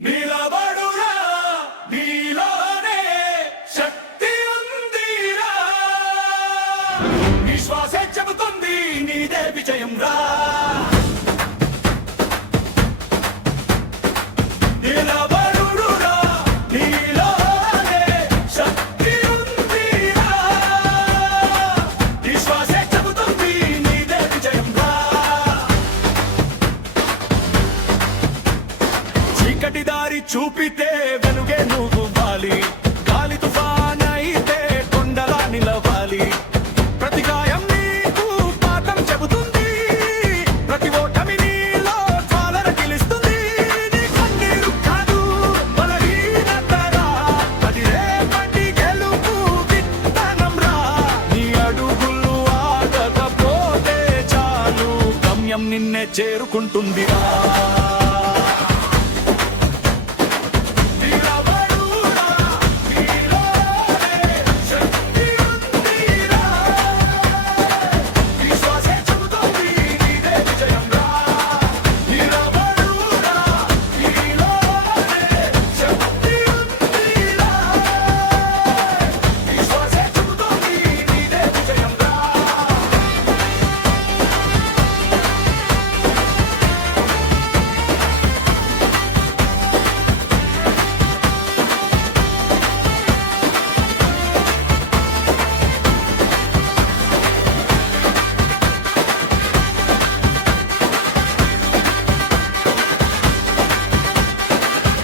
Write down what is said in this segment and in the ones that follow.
నిలబడురా నీలోనే శక్తి ఉందిరా విశ్వాసే చెబుతుంది నీదే విజయం రా నిలబడురా నీలోనే శక్తి ఉందిరా విశ్వాసే చెబుతుంది నీదే విజయం రా చీకటి దారి చూపితే వెలుగే నువ్వు వాలి గాలి తుఫాన్ అయితే కొండలా నిలవాలి ప్రతి గాయం నీకు పాఠం చెబుతుంది ప్రతి ఓటమి నీలో జ్వాలన గెలుస్తుంది నీ కన్నీరు కాదు బలహీనతరా అది రేపటి గెలుపు విత్తనం రా నీ అడుగులు ఆగకపోతే చాలు గమ్యం నిన్నే చేరుకుంటుందిరా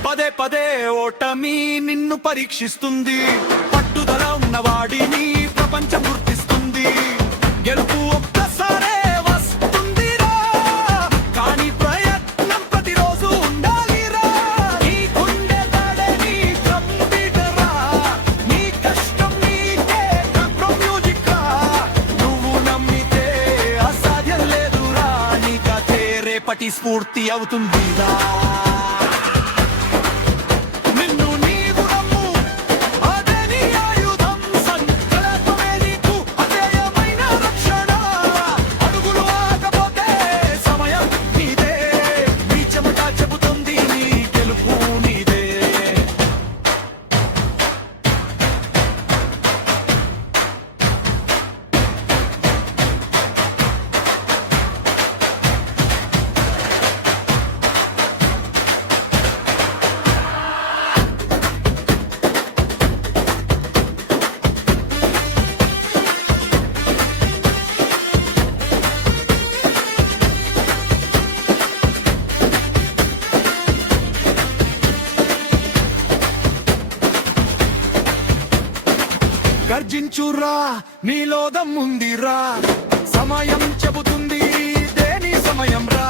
పదే పదే ఓటమి నిన్ను పరీక్షిస్తుంది పట్టుదల ఉన్నవాడిని ప్రపంచం గుర్తిస్తుంది గెలుపు ఒక్కసారే వస్తుందిరా కానీ ప్రయత్నం ప్రతిరోజు ఉండాలిరా నీ గుండె దడని కంప్యూటరా నీ కష్టం నీకే కంట్రోల్ మ్యూజిక్ రా నువ్వు నమ్మితే అసాధ్యం లేదురా నీ కథే రేపటి స్ఫూర్తి అవుతుందిరా గర్జించురా నీలో దమ్ముందిరా సమయం చెబుతుంది దేని సమయం రా